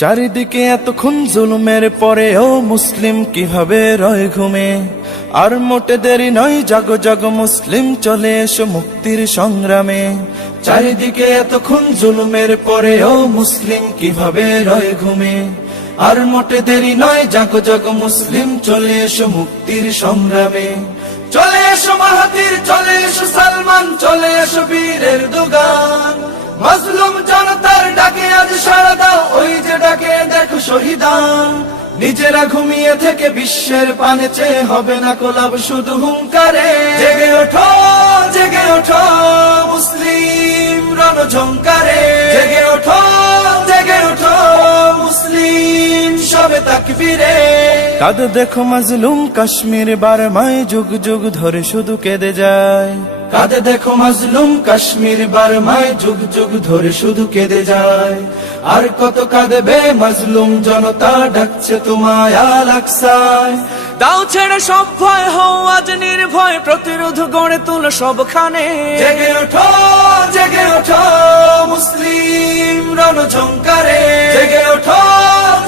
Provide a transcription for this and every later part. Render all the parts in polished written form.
চারিদিকে এতক্ষণ জুলুমের পরেও মুসলিম কিভাবে রয় ঘুমে? আর মোটে দেরি নয়, জাগো জাগো মুসলিম, চলে এসো মুক্তির সংগ্রামে। চারিদিকে এতক্ষণ জুলুমের পরেও মুসলিম কিভাবে রয় ঘুমে? আর মোটে দেরি নয়, জাগো জাগো মুসলিম, চলে এসো মুক্তির সংগ্রামে। চলে এসো মাহাতির, চলে এসো সালমান, চলে এসো বীরের দুগান। মাজলুম জনতার ডাকে আজ সাড়া দাও, ওই যে ডাকে দেখো শহীদান। নিজেরা ঘুমিয়ে থেকে বিশ্বের পানে চেয়ে হবে না কোলাব শুধু হুঙ্কারে। জেগে ওঠো, জেগে ওঠো মুসলিম রণঝঙ্কারে। জেগে ওঠো, জেগে ওঠো মুসলিম সবে তাকবীরে। কাঁদে দেখো মাজলুম কাশ্মীর বারমায়, যুগ যুগ ধরে শুধু কেঁদে যায়। কাঁদে দেখো মাজলুম কাশ্মীর বারমায়, যুগ যুগ ধরে শুধু কেঁদে যায়। আর কত কাঁদবে মাজলুম জনতা, ডাকছে তোমায় আল আকসায়। দাও ছেড়ে সব ভয়, হও আজ নির্ভয়, প্রতিরোধ গড়ে তুলো সবখানে। জেগে ওঠো, জেগে ওঠো মুসলিম রণঝঙ্কারে। জেগে ওঠো,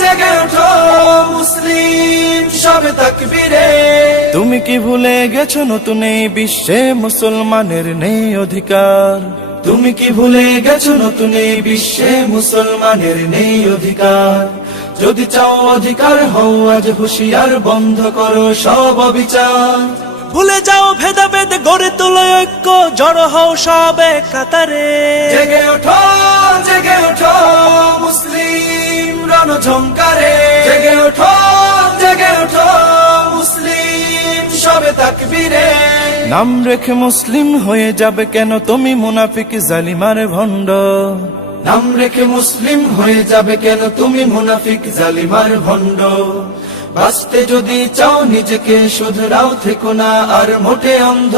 জেগে ওঠো মুসলিম সবে তাকবীরে। তুমি কি ভুলে গেছো নতুন এই বিশ্বে মুসলমানের নেই অধিকার? তুমি কি ভুলে গেছো নতুন এই বিশ্বে মুসলমানের নেই অধিকার? যদি চাও অধিকার হও আজ হুঁশিয়ার, বন্ধ করো সব অবিচার। ভুলে যাও ভেদাভেদ, গড়ে তোলো ঐক্য, জড়ো হও সবে কাতারে। জেগে ওঠো, জেগে ওঠো মুসলিম রণঝঙ্কারে। জেগে ওঠো, জেগে ওঠো মুসলিম সবে তাকবীরে। নাম রেখে মুসলিম হয়ে যাবে কেন তুমি মুনাফিক জালিমার ভণ্ড? নাম রেখে মুসলিম হয়ে যাবে কেন তুমি মুনাফিক জালিমার ভণ্ড? বাঁচতে যদি চাও নিজেকে শুধরাও, থেকো না আর মোটে অন্ধ।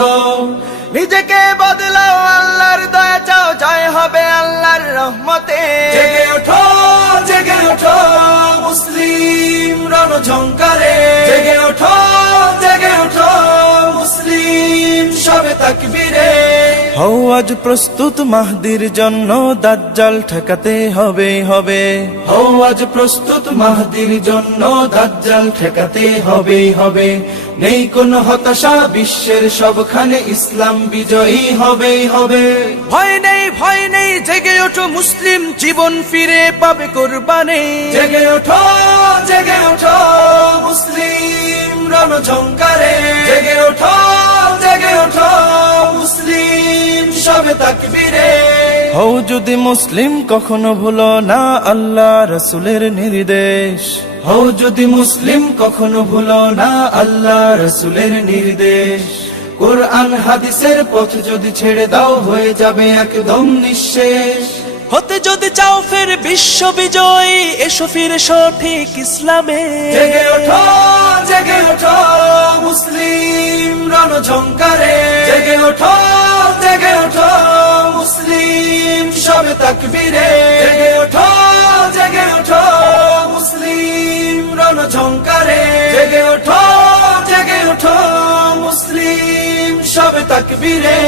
নিজেকে বদলাও, আল্লাহর দয়া চাও, জয় হবে আল্লাহর রহমতে। জেগে ওঠো, জেগে ওঠো মুসলিম রণঝঙ্কারে। জেগে ওঠো, জেগে ওঠো মুসলিম সবে তাকবীরে। হও আজ প্রস্তুত মাহদির জন্য, দাজ্জাল ঠেকাতে হবে হবে। হও আজ প্রস্তুত মাহদির জন্য, দাজ্জাল ঠেকাতে হবে হবে। নেই কোনো হতাশা, বিশ্বের সবখানে ইসলাম বিজয়ী হবে হবে। ভয় নেই, ভয় নেই, জেগে ওঠো মুসলিম, জীবন ফিরে পাবে কোরবানি। জেগে ওঠো, জেগে ওঠো মুসলিম রণঝঙ্কারে। জেগে ওঠো, জেগে ওঠো মুসলিম সবে তাকবীরে। হও যদি মুসলিম কখনো ভুলো না আল্লাহ রাসূলের নির্দেশ। হও যদি মুসলিম কখনো ভুলো না আল্লাহ রাসূলের নির্দেশ। কোরআন হাদিসের পথ যদি ছেড়ে দাও, হয়ে যাবে একদম নিঃশেষ। হতে যদি চাও ফের বিশ্ব বিজয়ী, এসো ফিরে সঠিক ইসলামে। জেগে ওঠো, জেগে ওঠো মুসলিম রণঝঙ্কারে। জেগে ওঠো, জেগে ওঠো মুসলিম সবে তাকবীরে। জেগে ওঠো, জেগে ওঠো মুসলিম রণঝঙ্কারে। জেগে ওঠো, জেগে ওঠো মুসলিম সবে তাকবীরে।